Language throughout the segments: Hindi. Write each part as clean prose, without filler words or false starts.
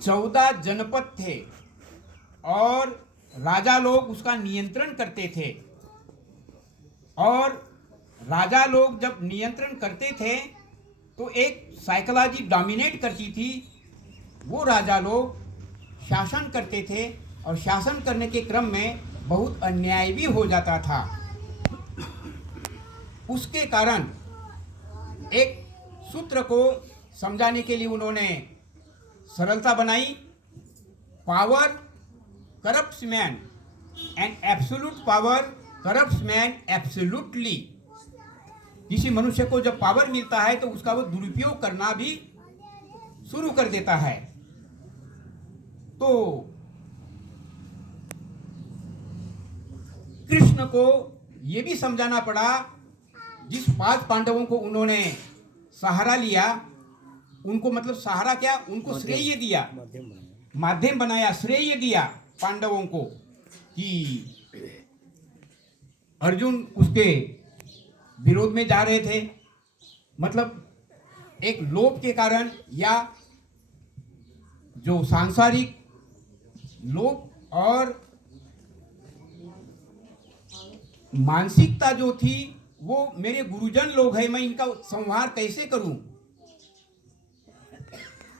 14 जनपद थे और राजा लोग उसका नियंत्रण करते थे। और राजा लोग जब नियंत्रण करते थे तो एक साइकोलॉजी डोमिनेट करती थी। वो राजा लोग शासन करते थे और शासन करने के क्रम में बहुत अन्याय भी हो जाता था। उसके कारण एक सूत्र को समझाने के लिए उन्होंने सरलता बनाई। Power corrupts man and absolute power corrupts man absolutely. किसी मनुष्य को जब पावर मिलता है तो उसका वो दुरुपयोग करना भी शुरू कर देता है। तो कृष्ण को ये भी समझाना पड़ा, जिस 5 पांडवों को उन्होंने सहारा लिया, उनको मतलब सहारा क्या, उनको श्रेय दिया, माध्यम बनाया, श्रेय दिया पांडवों को कि अर्जुन उसके विरोध में जा रहे थे। मतलब एक लोभ के कारण या जो सांसारिक लोभ और मानसिकता जो थी, वो मेरे गुरुजन लोग हैं, मैं इनका संहार कैसे करूं।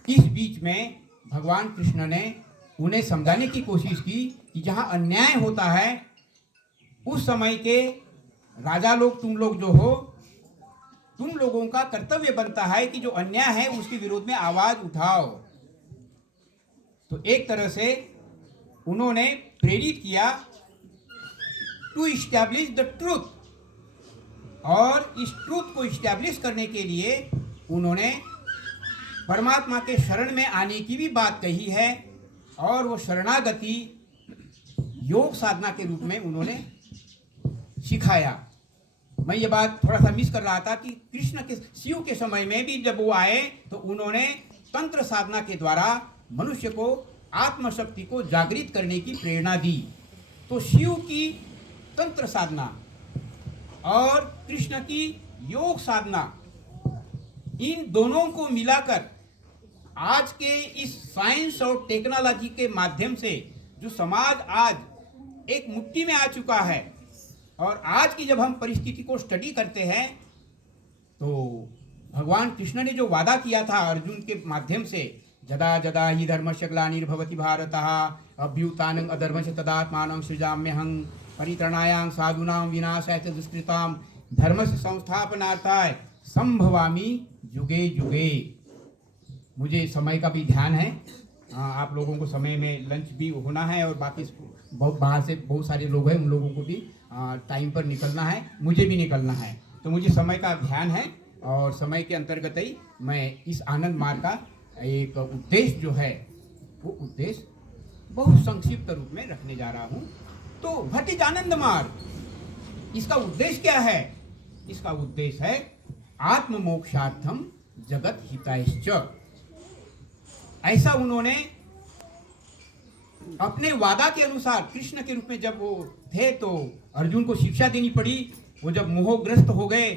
इस बीच में भगवान कृष्ण ने उन्हें समझाने की कोशिश की कि जहां अन्याय होता है उस समय के राजा लोग, तुम लोग जो हो, तुम लोगों का कर्तव्य बनता है कि जो अन्याय है उसके विरोध में आवाज उठाओ। तो एक तरह से उन्होंने प्रेरित किया टू इस्टेब्लिश द ट्रूथ। और इस ट्रूथ को इस्टेब्लिश करने के लिए उन्होंने परमात्मा के शरण में आने की भी बात कही है। और वो शरणागति योग साधना के रूप में उन्होंने सिखाया। मैं ये बात थोड़ा सा मिस कर रहा था कि कृष्ण के, शिव के समय में भी जब वो आए तो उन्होंने तंत्र साधना के द्वारा मनुष्य को आत्मशक्ति को जागृत करने की प्रेरणा दी। तो शिव की तंत्र साधना और कृष्ण की योग साधना, इन दोनों को मिलाकर आज के इस साइंस और टेक्नोलॉजी के माध्यम से जो समाज आज एक मुट्ठी में आ चुका है, और आज की जब हम परिस्थिति को स्टडी करते हैं तो भगवान कृष्ण ने जो वादा किया था अर्जुन के माध्यम से, जदा जदा ही धर्मस्य ग्लानिर्भवति भारतः अभ्युत्थानं अधर्मस्य तदात्मानं सृजाम्यहं परित्रणायां साधूनां विनाशाय च दुष्कृतां धर्मस्य संस्थापनार्थाय संभवामि युगे युगे। मुझे समय का भी ध्यान है, आप लोगों को समय में लंच भी होना है और बाकी बाहर से बहुत सारे लोग हैं, उन लोगों को भी टाइम पर निकलना है, मुझे भी निकलना है। तो मुझे समय का ध्यान है और समय के अंतर्गत ही मैं इस आनंद मार्ग का एक उद्देश्य जो है वो उद्देश्य बहुत संक्षिप्त रूप में रखने जा रहा हूँ। तो व्हाट इज आनंद मार्ग, इसका उद्देश्य क्या है? इसका उद्देश्य है आत्म मोक्षार्थम जगत हितायश्च। ऐसा उन्होंने अपने वादा के अनुसार कृष्ण के रूप में जब वो थे तो अर्जुन को शिक्षा देनी पड़ी। वो जब मोहग्रस्त हो गए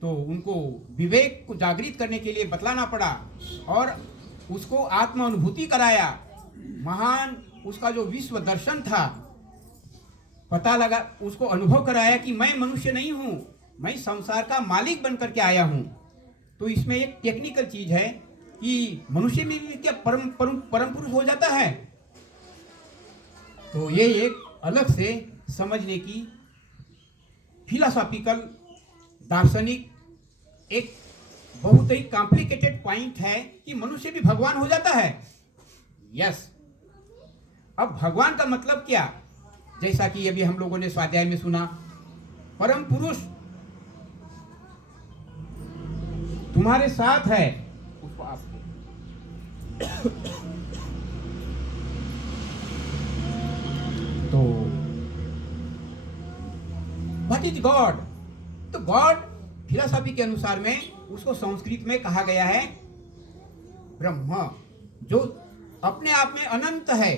तो उनको विवेक को जागृत करने के लिए बतलाना पड़ा और उसको आत्म अनुभूति कराया। महान उसका जो विश्व दर्शन था, पता लगा, उसको अनुभव कराया कि मैं मनुष्य नहीं हूं, मैं संसार का मालिक बनकर के आया हूं। तो इसमें एक टेक्निकल चीज है कि मनुष्य में भी क्या परम पुरुष हो जाता है। तो ये एक अलग से समझने की फिलोसॉफिकल, दार्शनिक एक बहुत ही कॉम्प्लिकेटेड पॉइंट है कि मनुष्य भी भगवान हो जाता है। यस। अब भगवान का मतलब क्या? जैसा कि अभी हम लोगों ने स्वाध्याय में सुना, परम पुरुष तुम्हारे साथ है, उसको आपको तो व्हाट इज गॉड? तो गॉड फिलोसॉफी के अनुसार में उसको संस्कृत में कहा गया है ब्रह्म, जो अपने आप में अनंत है,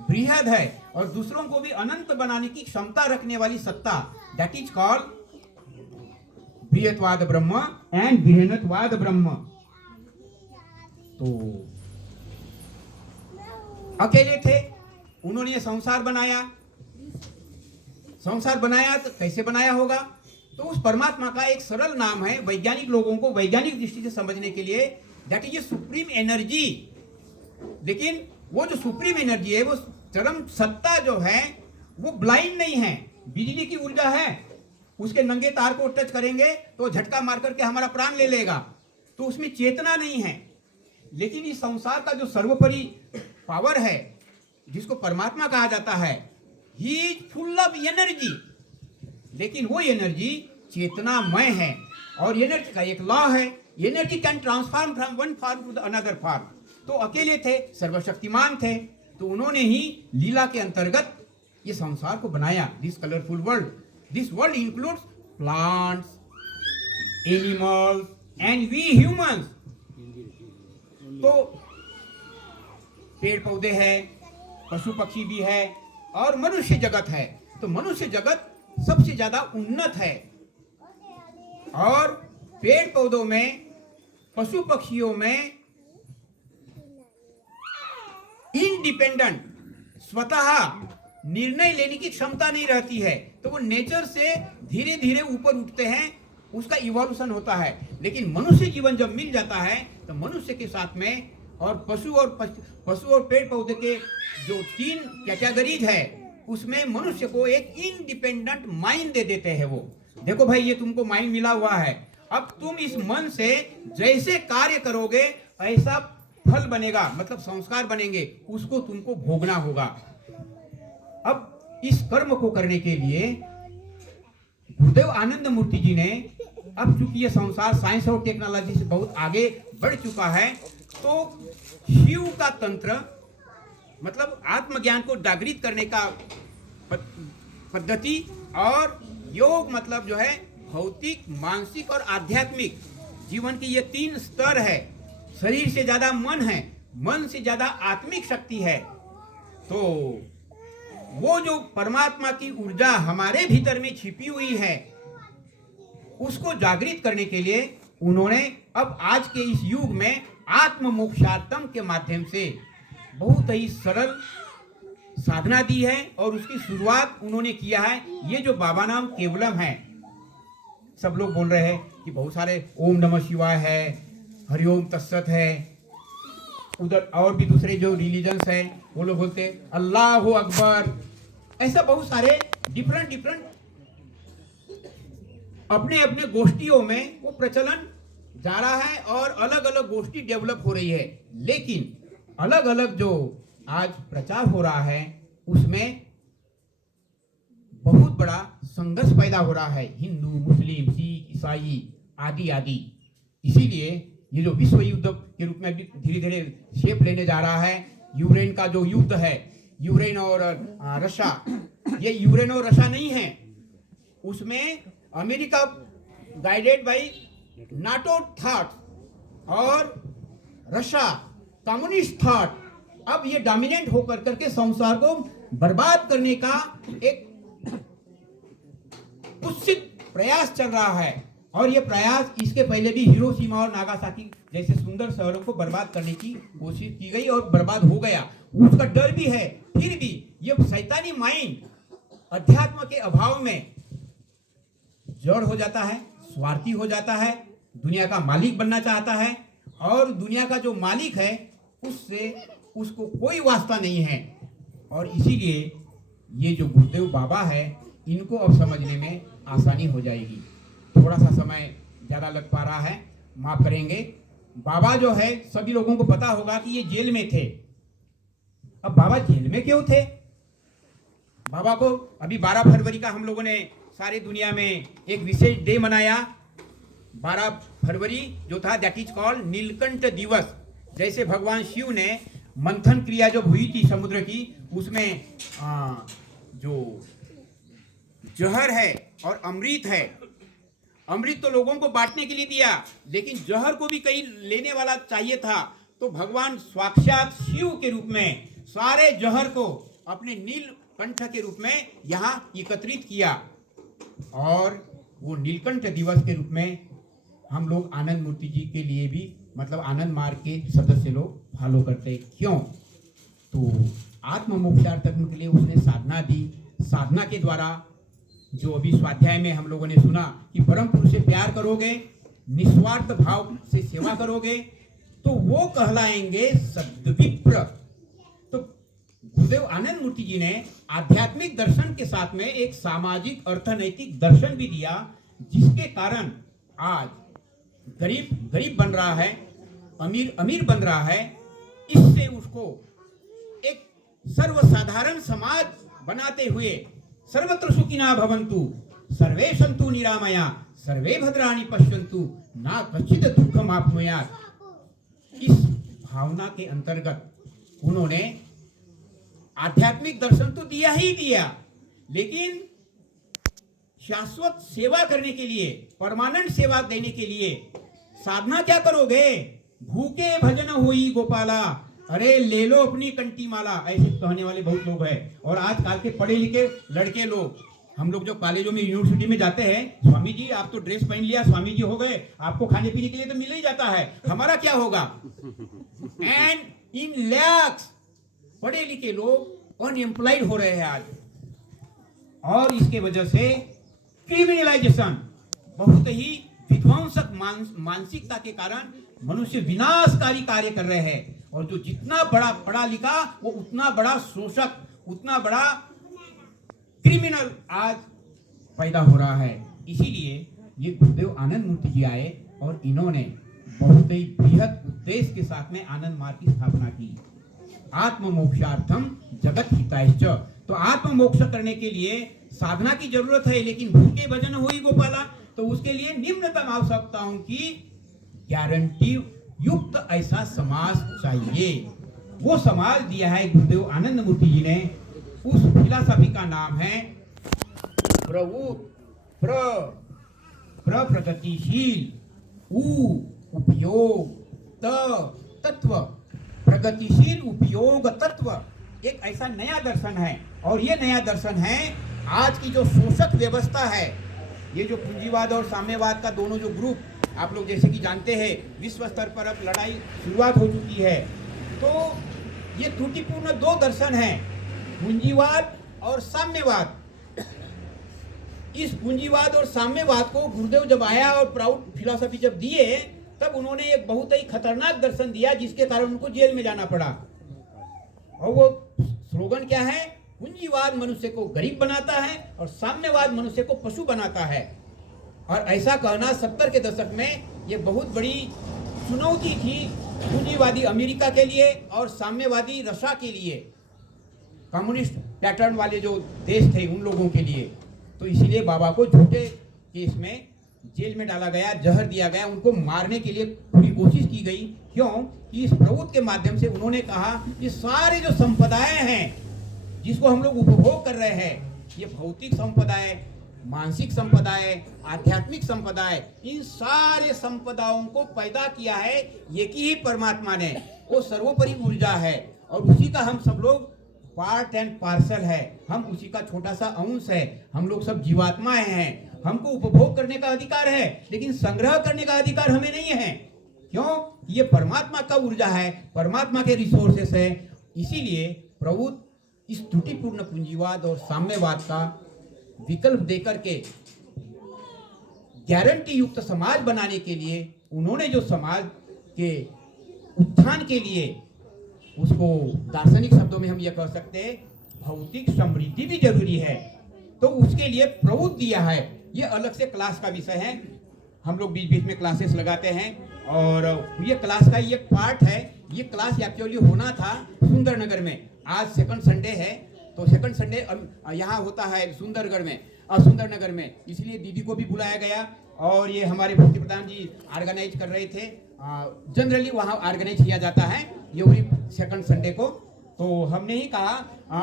बृहद है और दूसरों को भी अनंत बनाने की क्षमता रखने वाली सत्ता। That is called बृहत्वाद Brahma and बृहन्नत्वाद ब्रह्म। तो अकेले थे, उन्होंने ये संसार बनाया। संसार बनाया तो कैसे बनाया होगा? तो उस परमात्मा का एक सरल नाम है, वैज्ञानिक लोगों को वैज्ञानिक दृष्टि से समझने के लिए, that is a supreme energy. लेकिन वो जो सुप्रीम एनर्जी है, वो चरम सत्ता जो है, वो ब्लाइंड नहीं है, बिजली की ऊर्जा है। उसके नंगे तार को टच करेंगे तो झटका मार करके हमारा प्राण ले लेगा, तो उसमें चेतना नहीं है। लेकिन इस संसार का जो सर्वोपरि पावर है, जिसको परमात्मा कहा जाता है, he is full of energy. लेकिन वो एनर्जी चेतनामय है, और एनर्जी का एक लॉ है, energy can transform from one form to the another form. तो अकेले थे, सर्वशक्तिमान थे, तो उन्होंने ही लीला के अंतर्गत ये संसार को बनाया, this colourful world. This world includes plants, animals and we humans. तो पेड़ पौधे हैं, पशु पक्षी भी है, और मनुष्य जगत है। तो मनुष्य जगत सबसे ज्यादा उन्नत है, और पेड़ पौधों में, पशु पक्षियों में इंडिपेंडेंट, स्वतः निर्णय लेने की क्षमता नहीं रहती है। तो वो नेचर से धीरे धीरे ऊपर उठते हैं, उसका इवोल्यूशन होता है। लेकिन मनुष्य जीवन जब मिल जाता है, तो मनुष्य के साथ में और पशु और पेड़ पौधे के जो 3 कैटेगरीज है, उसमें मनुष्य को एक इंडिपेंडेंट माइंड दे देते हैं। वो देखो भाई, ये तुमको माइंड मिला हुआ है, अब तुम इस मन से जैसे कार्य करोगे ऐसा फल बनेगा, मतलब संस्कार बनेंगे, उसको तुमको भोगना होगा। अब इस कर्म को करने के लिए गुरुदेव आनंद मूर्ति जी ने, अब चूंकि ये संसार साइंस और टेक्नोलॉजी से बहुत आगे बढ़ चुका है, तो शिव का तंत्र, मतलब आत्मज्ञान को जागृत करने का पद्धति, और योग मतलब जो है भौतिक, मानसिक और आध्यात्मिक जीवन की ये 3 स्तर है। शरीर से ज्यादा मन है, मन से ज्यादा आत्मिक शक्ति है। तो वो जो परमात्मा की ऊर्जा हमारे भीतर में छिपी हुई है, उसको जागृत करने के लिए उन्होंने अब आज के इस युग में आत्म मोक्षार्थम के माध्यम से बहुत ही सरल साधना दी है, और उसकी शुरुआत उन्होंने किया है। ये जो बाबा नाम केवलम है, सब लोग बोल रहे हैं कि बहुत सारे ओम नमः शिवाय है, हरिओम तत्सत है, उधर और भी दूसरे जो रिलीजन्स है वो लोग बोलते हैं अल्लाह अकबर। ऐसा बहुत सारे डिफरेंट अपने अपने गोष्ठियों में वो प्रचलन जा रहा है, और अलग अलग गोष्ठी डेवलप हो रही है। लेकिन अलग अलग जो आज प्रचार हो रहा है, उसमें बहुत बड़ा संघर्ष पैदा हो रहा है, हिंदू, मुस्लिम, सिख, ईसाई आदि आदि। इसीलिए ये जो विश्व युद्ध के रूप में धीरे धीरे शेप लेने जा रहा है, यूक्रेन का जो युद्ध है, यूक्रेन और रशिया, ये यूक्रेन और रशिया नहीं है, उसमें America guided by NATO thought और रशिया कम्युनिस्ट थॉट, अब ये डोमिनेंट होकर करके संसार को बर्बाद करने का एक कुत्सित प्रयास चल रहा है। और ये प्रयास, इसके पहले भी हिरोशिमा और नागासाकी जैसे सुंदर शहरों को बर्बाद करने की कोशिश की गई और बर्बाद हो गया, उसका डर भी है। फिर भी ये शैतानी माइंड अध्यात्म के अभाव में जड़ हो जाता है, स्वार्थी हो जाता है, दुनिया का मालिक बनना चाहता है, और दुनिया का जो मालिक है उससे उसको कोई वास्ता नहीं है। और इसीलिए ये जो गुरुदेव बाबा है, इनको अब समझने में आसानी हो जाएगी। थोड़ा सा समय ज़्यादा लग पा रहा है, माफ करेंगे। बाबा जो है, सभी लोगों को पता होगा कि ये जेल में थे। अब बाबा जेल में क्यों थे? बाबा को अभी 12 फरवरी का हम लोगों ने सारी दुनिया में एक विशेष डे मनाया। 12 फरवरी जो था, दैट इज कॉल्ड नीलकंठ दिवस। जैसे भगवान शिव ने मंथन क्रिया जो हुई थी समुद्र की, उसमें जो जहर है और अमृत है, अमृत तो लोगों को बांटने के लिए दिया, लेकिन जहर को भी कहीं लेने वाला चाहिए था। तो भगवान साक्षात शिव के रूप में सारे जहर को अपने नीलकंठ के रूप में यहाँ एकत्रित किया, और वो नीलकंठ दिवस के रूप में हम लोग आनंद मूर्ति जी के लिए भी, मतलब आनंद मार्ग के सदस्य लोग फॉलो करते हैं। क्यों? तो आत्म मोक्षार्थम के लिए उसने साधना दी। साधना के द्वारा जो अभी स्वाध्याय में हम लोगों ने सुना कि परम पुरुष से प्यार करोगे, निस्वार्थ भाव से सेवा करोगे, तो वो कहलाएंगे सद्विप्र। तो गुरुदेव आनंद मूर्ति जी ने आध्यात्मिक दर्शन के साथ में एक सामाजिक अर्थनैतिक दर्शन भी दिया, जिसके कारण आज गरीब गरीब बन रहा है, अमीर अमीर बन रहा है। इससे उसको एक सर्वसाधारण समाज बनाते हुए सर्वत्र सुखिनः भवन्तु, सर्वे सन्तु निरामया, सर्वे भद्राणि पश्यन्तु, ना कश्चित् दुःखम् आप्नुयात्, इस भावना के अंतर्गत उन्होंने आध्यात्मिक दर्शन तो दिया ही दिया, लेकिन शाश्वत सेवा करने के लिए, परमानेंट सेवा देने के लिए साधना क्या करोगे? भूखे भजन होई गोपाला, अरे ले लो अपनी कंठी माला, ऐसे कहने वाले बहुत लोग हैं। और आजकल के पढ़े लिखे लड़के लोग, हम लोग जो कॉलेजों में यूनिवर्सिटी में जाते हैं, स्वामी जी आप तो ड्रेस पहन लिया, स्वामी जी हो गए, आपको खाने पीने के लिए तो मिल ही जाता है, हमारा क्या होगा? एंड इन लैक्स पढ़े लिखे लोग अनएम्प्लॉयड हो रहे हैं आज, और इसके वजह से क्रिमिनलाइजेशन, बहुत ही विध्वंसक मानसिकता के कारण मनुष्य विनाशकारी कार्य कर रहे हैं। और जो जितना बड़ा पढ़ा लिखा वो उतना बड़ा शोषक, उतना बड़ा क्रिमिनल आज पैदा हो रहा है। इसीलिए ये गुरुदेव आनंद मूर्ति जी आए और इन्होंने बहुत ही बृहद उद्देश्य के साथ में आनंद मार्ग की स्थापना की। आत्म मोक्षार्थम जगत हितायश्च, तो आत्म मोक्ष करने के लिए साधना की जरूरत है, लेकिन भूखे भजन होई गोपाला, तो उसके लिए निम्नतम आवश्यकताओं की गारंटी युक्त ऐसा समाज चाहिए। वो समाज दिया है गुरुदेव आनंद मूर्ति जी ने। उस फिलॉसफी का नाम है प्रगतिशील उपयोग तत्व। प्रगतिशील उपयोग तत्व एक ऐसा नया दर्शन है, और ये नया दर्शन है आज की जो शोषक व्यवस्था है, ये जो पूंजीवाद और साम्यवाद का दोनों जो ग्रुप, आप लोग जैसे कि जानते हैं विश्व स्तर पर अब लड़ाई शुरुआत हो चुकी है। तो ये त्रुटिपूर्ण दो दर्शन हैं, पूंजीवाद और साम्यवाद। इस पूंजीवाद और साम्यवाद को गुरुदेव जब आया और प्राउड फिलॉसफी जब दिए, तब उन्होंने एक बहुत ही खतरनाक दर्शन दिया, जिसके कारण उनको जेल में जाना पड़ा। और वो स्लोगन क्या है? पूंजीवाद मनुष्य को गरीब बनाता है और साम्यवाद मनुष्य को पशु बनाता है। और ऐसा कहना 70 के दशक में ये बहुत बड़ी चुनौती थी पूंजीवादी अमेरिका के लिए और साम्यवादी रशिया के लिए, कम्युनिस्ट पैटर्न वाले जो देश थे उन लोगों के लिए। तो इसीलिए बाबा को झूठे केस में जेल में डाला गया, जहर दिया गया, उनको मारने के लिए पूरी कोशिश की गई। क्यों? कि इस प्रभुत्व के माध्यम से उन्होंने कहा कि सारे जो संपदाएं हैं जिसको हम लोग उपभोग कर रहे हैं, ये भौतिक संपदाएं, मानसिक संपदाएं, आध्यात्मिक संपदाएं, इन सारे संपदाओं को पैदा किया है एक ही परमात्मा ने। वो सर्वोपरि ऊर्जा है और उसी का हम सब लोग पार्ट एंड पार्सल है, हम उसी का छोटा सा अंश है। हम लोग सब जीवात्माएं हैं, हमको उपभोग करने का अधिकार है, लेकिन संग्रह करने का अधिकार हमें नहीं है। क्यों? ये परमात्मा का ऊर्जा है, परमात्मा के रिसोर्सेस है। इसीलिए प्रभु इस त्रुटिपूर्ण पूंजीवाद और साम्यवाद का विकल्प देकर के गारंटी युक्त समाज बनाने के लिए उन्होंने जो समाज के उत्थान के लिए, उसको दार्शनिक शब्दों में हम ये कह सकते हैं भौतिक समृद्धि भी जरूरी है, तो उसके लिए प्रभुत्व दिया है। ये अलग से क्लास का विषय है, हम लोग बीच बीच में क्लासेस लगाते हैं और ये क्लास का ये पार्ट है। ये क्लास एक्चुअली होना था सुंदरनगर में, आज सेकंड संडे है, तो सेकंड संडे यहाँ होता है सुंदरनगर में, इसलिए दीदी को भी बुलाया गया और ये हमारे भक्ति प्रधान जी ऑर्गेनाइज कर रहे थे। जनरली वहाँ ऑर्गेनाइज किया जाता है ये सेकंड संडे को। तो हमने ही कहा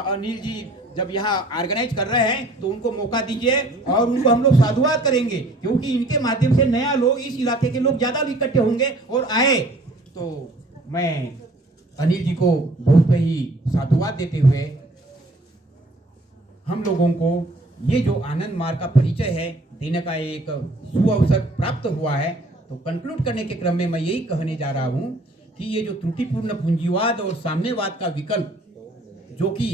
अनिल जी जब यहाँ ऑर्गेनाइज कर रहे हैं तो उनको मौका दीजिए और उनको हम लोग साधुवाद करेंगे, क्योंकि इनके माध्यम से नया लोग, इस इलाके के लोग ज्यादा इकट्ठे होंगे और आए। तो मैं अनिल जी को बहुत ही साधुवाद देते हुए हम लोगों को ये जो आनंद मार्ग का परिचय है देने का एक सुअवसर प्राप्त हुआ है। तो कंक्लूड करने के क्रम में मैं यही कहने जा रहा हूँ कि ये जो त्रुटिपूर्ण पूंजीवाद और साम्यवाद का विकल्प जो कि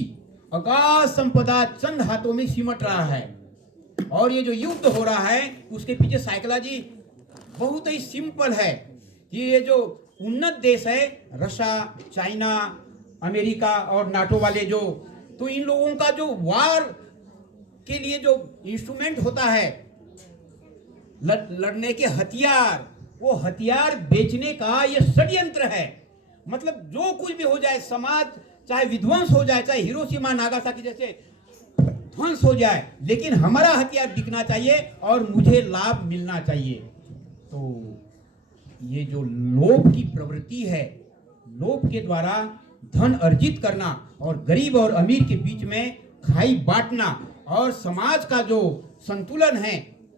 अगाध संपदा चंद हाथों में सिमट रहा है। और ये जो युद्ध हो रहा है उसके पीछे साइकोलॉजी बहुत ही सिंपल है कि ये जो उन्नत देश है, रशिया, चाइना, अमेरिका और नाटो वाले जो, तो इन लोगों का जो वार के लिए जो इंस्ट्रूमेंट होता है, लड़ने के हथियार, वो हथियार बेचने का ये षड्यंत्र है। मतलब जो कुछ भी हो जाए, समाज चाहे विध्वंस हो जाए, चाहे हिरोशिमा नागासाकी जैसे ध्वंस हो जाए, लेकिन हमारा हथियार बिकना चाहिए और मुझे लाभ मिलना चाहिए। तो ये जो लोभ की प्रवृत्ति है, लोभ के द्वारा धन अर्जित करना और गरीब और अमीर के बीच में खाई बांटना और समाज का जो संतुलन है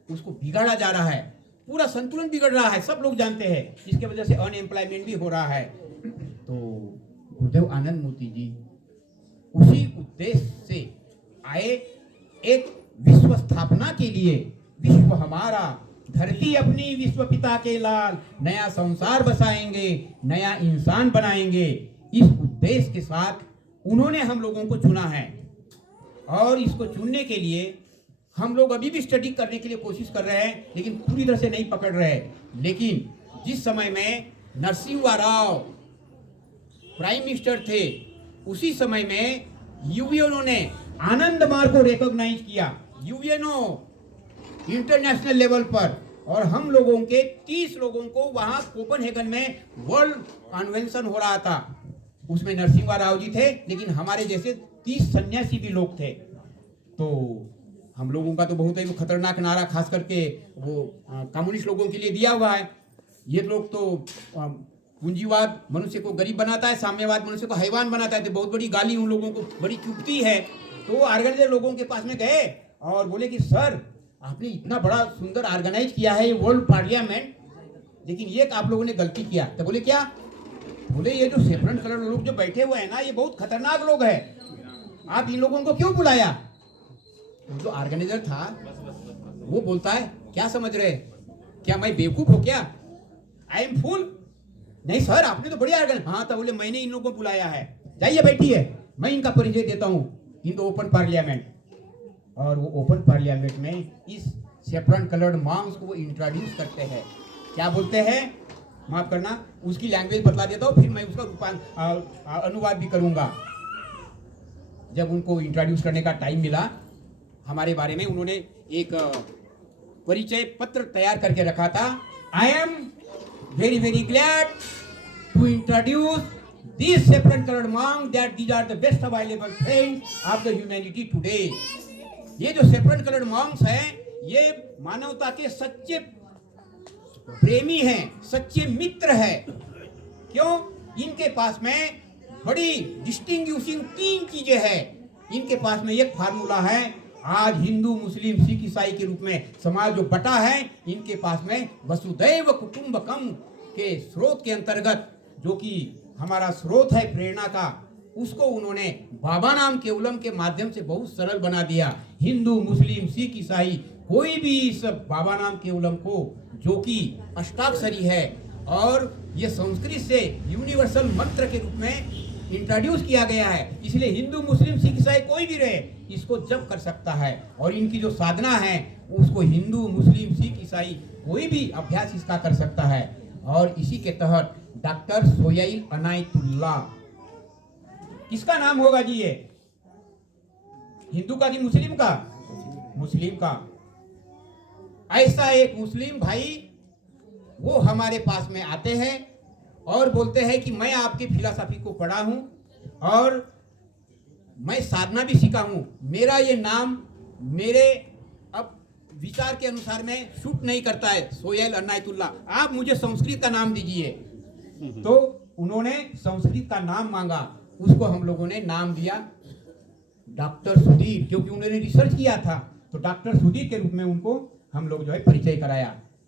उसको बिगाड़ा जा रहा है। पूरा संतुलन बिगड़ रहा है, सब लोग जानते हैं। इसके वजह से अनएम्प्लॉयमेंट भी हो रहा है। तो गुरुदेव आनंद मूर्ति जी उसी उद्देश्य से आए, एक विश्व स्थापना के लिए, विश्व हमारा, धरती अपनी, विश्व पिता के लाल, नया संसार बसाएंगे, नया इंसान बनाएंगे। इस उद्देश्य के साथ उन्होंने हम लोगों को चुना है और इसको चुनने के लिए हम लोग अभी भी स्टडी करने के लिए कोशिश कर रहे हैं, लेकिन पूरी तरह से नहीं पकड़ रहे हैं। लेकिन जिस समय में नरसिम्हा राव प्राइम मिनिस्टर थे, उसी समय में यूएनओ ने आनंद मार्ग को रिकॉग्नाइज किया, यूएनओ इंटरनेशनल लेवल पर। और हम लोगों के 30 लोगों को वहां कोपेनहेगन में वर्ल्ड कन्वेंशन हो रहा था, उसमें नरसिम्हा राव जी थे, लेकिन हमारे जैसे 30 सन्यासी भी लोग थे। तो हम लोगों का तो बहुत ही खतरनाक नारा खास करके वो कम्युनिस्ट लोगों के लिए दिया हुआ है। ये लोग तो पूंजीवाद मनुष्य को गरीब बनाता है, साम्यवाद मनुष्य को हैवान बनाता है। तो बहुत बड़ी गाली उन लोगों को बड़ी चुभती है। तो वो ऑर्गेनाइजर लोगों के पास में गए और बोले कि सर, आपने इतना बड़ा सुंदर ऑर्गेनाइज किया है ये वर्ल्ड पार्लियामेंट, लेकिन ये आप लोगों ने गलती किया। तो बोले क्या? बोले ये जो सेफरन कलर लोग जो बैठे हुए हैं ना, ये बहुत खतरनाक लोग हैं, आप इन लोगों को क्यों बुलाया? जो ऑर्गेनाइजर था वो बोलता है, क्या समझ रहे, क्या मैं बेवकूफ हो क्या? आई एम फूल? नहीं सर, आपने तो बढ़िया ऑर्गेनाइज। हाँ, तो बोले मैंने इन लोगों को बुलाया है, जाइए बैठिए, मैं इनका परिचय देता हूँ इन द ओपन पार्लियामेंट। और वो ओपन पार्लियामेंट में इस सेफ्रॉन कलर्ड मॉन्क्स को वो इंट्रोड्यूस करते हैं। क्या बोलते हैं, माफ करना, उसकी लैंग्वेज बतला देता हूँ, फिर मैं उसका अनुवाद भी करूंगा। जब उनको इंट्रोड्यूस करने का टाइम मिला, हमारे बारे में उन्होंने एक परिचय पत्र तैयार करके रखा था। I am very very glad to introduce this saffron coloured monk that these are the best available friends of the humanity today. ये जो सेफ्रॉन कलर्ड मॉन्क्स हैं, ये मानवता के सच्चे प्रेमी हैं, सच्चे मित्र हैं। क्यों? इनके पास में बड़ी डिस्टिंग्विशिंग 3 चीजें हैं। इनके पास में एक फार्मूला है। आज हिंदू, मुस्लिम, सिख, ईसाई के रूप में समाज जो बटा है, इनके पास में वसुदैव कुटुंबकम के स्रोत के अंतर्गत, जो कि हमारा स्रोत है प्रेरणा का, उसको उन्होंने बाबा नाम केवलम के माध्यम से बहुत सरल बना दिया। हिंदू, मुस्लिम, सिख, ईसाई कोई भी इस बाबा नाम केवलम को, जो कि अष्टाक्षरी है और ये संस्कृत से यूनिवर्सल मंत्र के रूप में इंट्रोड्यूस किया गया है, इसलिए हिंदू, मुस्लिम, सिख, ईसाई कोई भी रहे इसको जप कर सकता है। और इनकी जो साधना है उसको हिंदू, मुस्लिम, सिख, ईसाई कोई भी अभ्यास इसका कर सकता है। और इसी के तहत डॉक्टर सोहेल अनायतुल्लाह, किसका नाम होगा जी ये? हिंदू का कि मुस्लिम का? मुस्लिम का। ऐसा एक मुस्लिम भाई वो हमारे पास में आते हैं और बोलते हैं कि मैं आपके फिलॉसफी को पढ़ा हूं और मैं साधना भी सीखा हूं, मेरा ये नाम मेरे अब विचार के अनुसार में शूट नहीं करता है, सोहेल अनायतुल्लाह, आप मुझे संस्कृत का नाम दीजिए। तो उन्होंने संस्कृत का नाम मांगा, उसको हम लोगों ने नाम दिया डॉक्टर सुधीर, क्योंकि उन्होंने रिसर्च किया था। तो डॉक्टर सुधीर के रूप में उनको हम लोग जो है परिचय कराया।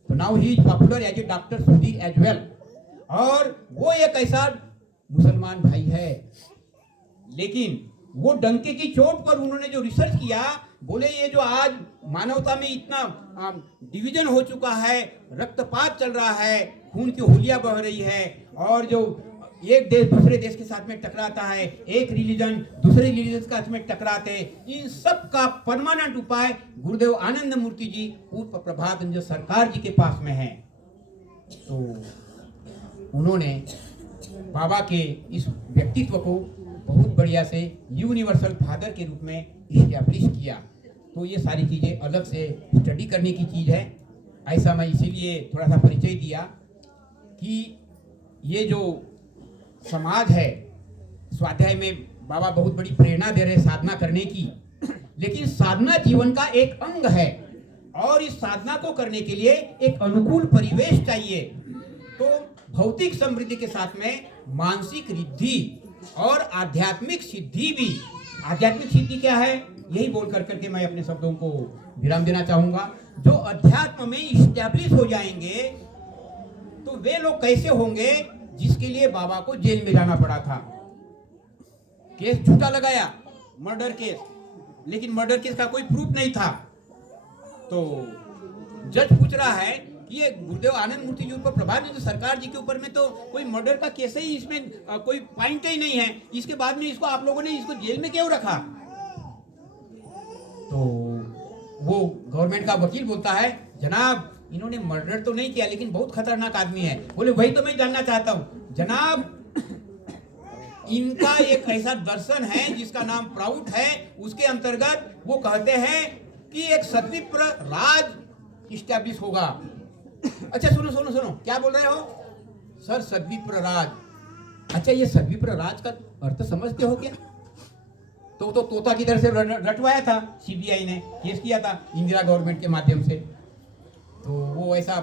तो now he is popular as a doctor Sudhir as well. और वो एक ऐसा मुसलमान भाई है, लेकिन वो डंके की चोट पर उन्होंने जो रिसर्च किया, बोले ये जो आज मानवता में इतना डिवीजन हो चुका है, रक्तपात चल रहा है, खून की होलियां बह रही है, और जो एक देश दूसरे देश के साथ में टकराता है, एक रिलीजन दूसरे रिलीजन के साथ में टकराते हैं, इन सब का परमानेंट उपाय गुरुदेव आनंद मूर्ति जी पूर्व प्रभात जो सरकार जी के पास में है। तो उन्होंने बाबा के इस व्यक्तित्व को बहुत बढ़िया से यूनिवर्सल फादर के रूप में इस्टेब्लिश किया। तो ये सारी चीज़ें अलग से स्टडी करने की चीज़ है। ऐसा मैं इसीलिए थोड़ा सा परिचय दिया कि ये जो समाज है, स्वाध्याय में बाबा बहुत बड़ी प्रेरणा दे रहे साधना करने की, लेकिन साधना जीवन का एक अंग है और इस साधना को करने के लिए एक अनुकूल परिवेश चाहिए। तो भौतिक समृद्धि के साथ में मानसिक रिद्धि और आध्यात्मिक सिद्धि भी। आध्यात्मिक सिद्धि क्या है, यही बोल कर करके मैं अपने शब्दों को विराम देना चाहूंगा। जो अध्यात्म में इस्टेब्लिश हो जाएंगे तो वे लोग कैसे होंगे जिसके लिए बाबा को जेल में जाना पड़ा था। केस झूठा लगाया, मर्डर केस, लेकिन मर्डर केस का कोई प्रूफ नहीं था। तो जज पूछ रहा है कि ये गुरुदेव आनंद मूर्ति जी ऊपर प्रभात जी सरकार जी के ऊपर में तो कोई मर्डर का केस ही इसमें कोई पॉइंट ही नहीं है, इसके बाद में इसको आप लोगों ने इसको जेल में क्यों रखा। तो वो गवर्नमेंट का वकील बोलता है, जनाब इन्होंने मर्डर तो नहीं किया लेकिन बहुत खतरनाक आदमी है। बोले वही तो मैं जानना चाहता हूँ जनाब, इनका एक ऐसा दर्शन है जिसका नाम प्राउड है, उसके अंतर्गत वो कहते हैं कि एक सद्विप्र राज इस्टेब्लिश होगा। अच्छा सुनो सुनो सुनो, क्या बोल रहे हो सर? सद्विप्र राज। अच्छा ये सद्विप्र राज का अर्थ समझते हो क्या? तो तोता की तरह से रटवाया था, सीबीआई ने केस किया था इंदिरा गवर्नमेंट के माध्यम से। तो वो ऐसा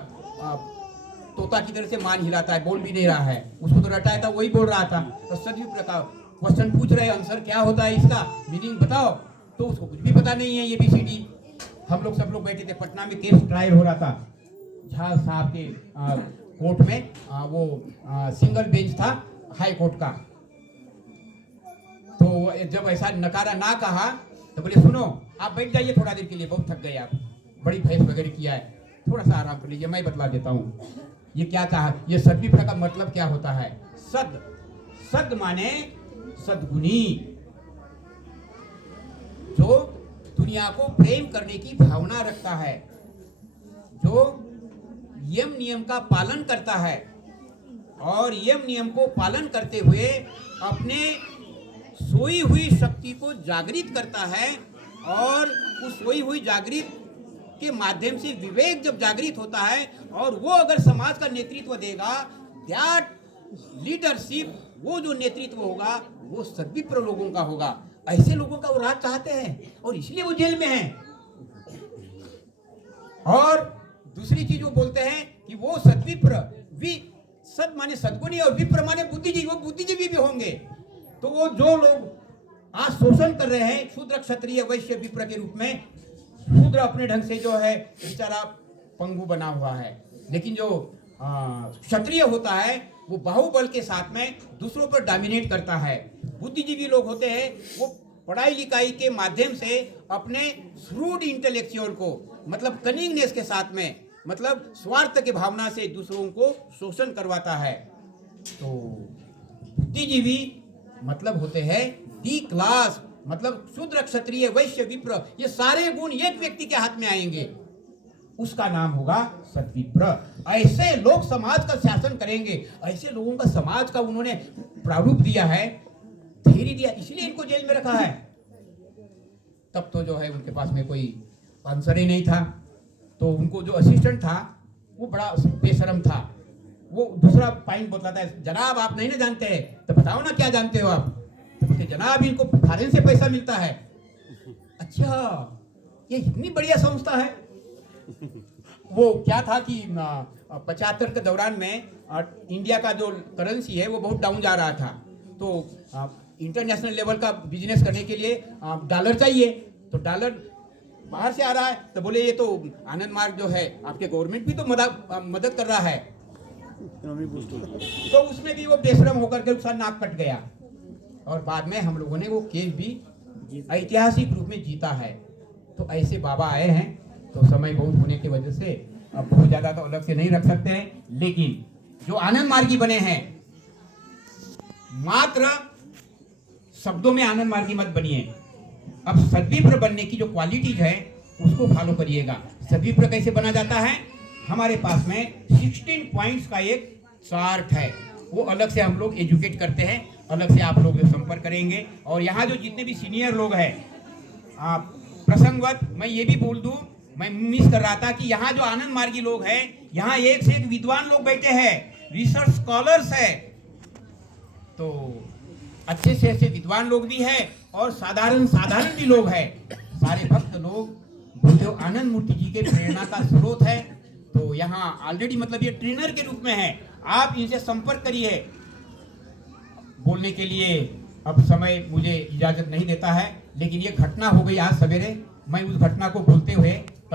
तोता की तरह से मान हिलाता है, बोल भी नहीं रहा है, उसको तो रटाया था वही बोल रहा था। और सद्विप्र का क्वेश्चन पूछ रहे, आंसर क्या होता है इसका मीनिंग बताओ, तो उसको कुछ भी पता नहीं है ये ABCD। हम लोग सब लोग बैठे थे, पटना में केस ट्रायल हो रहा था झा साहब के कोर्ट में। वो सिंगल बेंच था हाई कोर्ट का। तो जब ऐसा नकारा ना कहा तो बोले सुनो आप बैठ जाइए थोड़ा देर के लिए, बहुत थक गए आप, बड़ी बहस वगैरह किया है, थोड़ा सा आराम कर लीजिए, मैं बतला देता हूँ ये क्या कहा। ये सद्विप्र का मतलब क्या होता है? सद, सद माने सद्गुणी, जो दुनिया को प्रेम करने की भावना रखता है, जो यम नियम का पालन करता है और यम नियम को पालन करते हुए अपने सोई हुई शक्ति को जागृत करता है। और उस सोई हुई जागृत के माध्यम से विवेक जब जागृत होता है और वो अगर समाज का नेतृत्व देगा, दैट लीडरशिप, वो जो नेतृत्व होगा वो सद्विप्र लोगों का होगा। ऐसे लोगों का वो राज चाहते हैं और इसलिए वो जेल में हैं। और दूसरी चीज वो बोलते हैं कि वो सद्विप्र, सद माने सद्गुणी और विप्र माने बुद्धिजीवी, वो बुद्धिजीवी भी होंगे। तो वो जो लोग आज शोषण कर रहे हैं शूद्र क्षत्रिय वैश्य विप्र के रूप में, शूद्र अपने ढंग से जो है बेचारा पंगु बना हुआ है, लेकिन जो क्षत्रिय होता है वो बाहुबल के साथ में दूसरों पर डोमिनेट करता है। बुद्धिजीवी लोग होते हैं वो पढ़ाई लिखाई के माध्यम से अपने श्रूड इंटेलेक्चुअल को, मतलब कनिंगनेस के साथ में, मतलब स्वार्थ के भावना से दूसरों को शोषण करवाता है। तो बुद्धिजीवी मतलब होते हैं डी क्लास, मतलब शूद्र क्षत्रिय वैश्य विप्र, ये सारे गुण एक व्यक्ति के हाथ में आएंगे, उसका नाम होगा सद्विप्र। ऐसे लोग समाज का शासन करेंगे, ऐसे लोगों का समाज का उन्होंने प्रारूप दिया है, धैर्य दिया, इसलिए इनको जेल में रखा है। तब तो जो है उनके पास में कोई आंसर ही नहीं था। तो उनको जो असिस्टेंट था वो बड़ा बेशरम था, वो दूसरा पॉइंट बताता है, जनाब आप नहीं ना जानते हैं तो बताओ ना क्या जानते हो आप। तो बोलते जनाब इनको फॉरेन से पैसा मिलता है। अच्छा ये इतनी बढ़िया संस्था है। वो क्या था कि 75 के दौरान में इंडिया का जो करेंसी है वो बहुत डाउन जा रहा था। तो इंटरनेशनल लेवल का बिजनेस करने के लिए डॉलर चाहिए, तो डॉलर बाहर से आ रहा है। तो बोले ये तो आनंद मार्ग जो है आपके गवर्नमेंट भी तो मदद कर रहा है। तो उसमें भी वो बेशरम होकर के उसका नाक कट गया और बाद में हम लोगों ने वो केस भी ऐतिहासिक रूप में जीता है। तो ऐसे बाबा आए हैं, तो समय बहुत होने की वजह से अब बहुत ज्यादा तो अलग से नहीं रख सकते हैं, लेकिन जो आनंद मार्गी बने हैं मात्र शब्दों में आनंद मार्गी मत बनिए। अब सद्विप्र बनने की जो क्वालिटीज है उसको फॉलो करिएगा। सद्विप्र कैसे बना जाता है? हमारे पास में 16 पॉइंट्स का एक चार्ट है, वो अलग से हम लोग एजुकेट करते हैं, अलग से आप लोग संपर्क करेंगे। और यहाँ जो जितने भी सीनियर लोग हैं, आप प्रसंगवत मैं ये भी बोल दूं, मैं मिस कर रहा था कि यहाँ जो आनंद मार्गी लोग हैं, यहाँ एक से एक विद्वान लोग बैठे हैं, रिसर्च स्कॉलर्स है। तो अच्छे से अच्छे विद्वान लोग भी है और साधारण भी लोग है। सारे भक्त लोग गुरुदेव आनंद मूर्ति जी के प्रेरणा का स्रोत है। तो यहाँ ऑलरेडी मतलब ये ट्रेनर के रूप में है, आप इनसे संपर्क करिए। बोलने के लिए अब समय मुझे इजाजत नहीं देता है, लेकिन ये घटना हो गई आज सवेरे। मैं उस घटना को बोलते हुए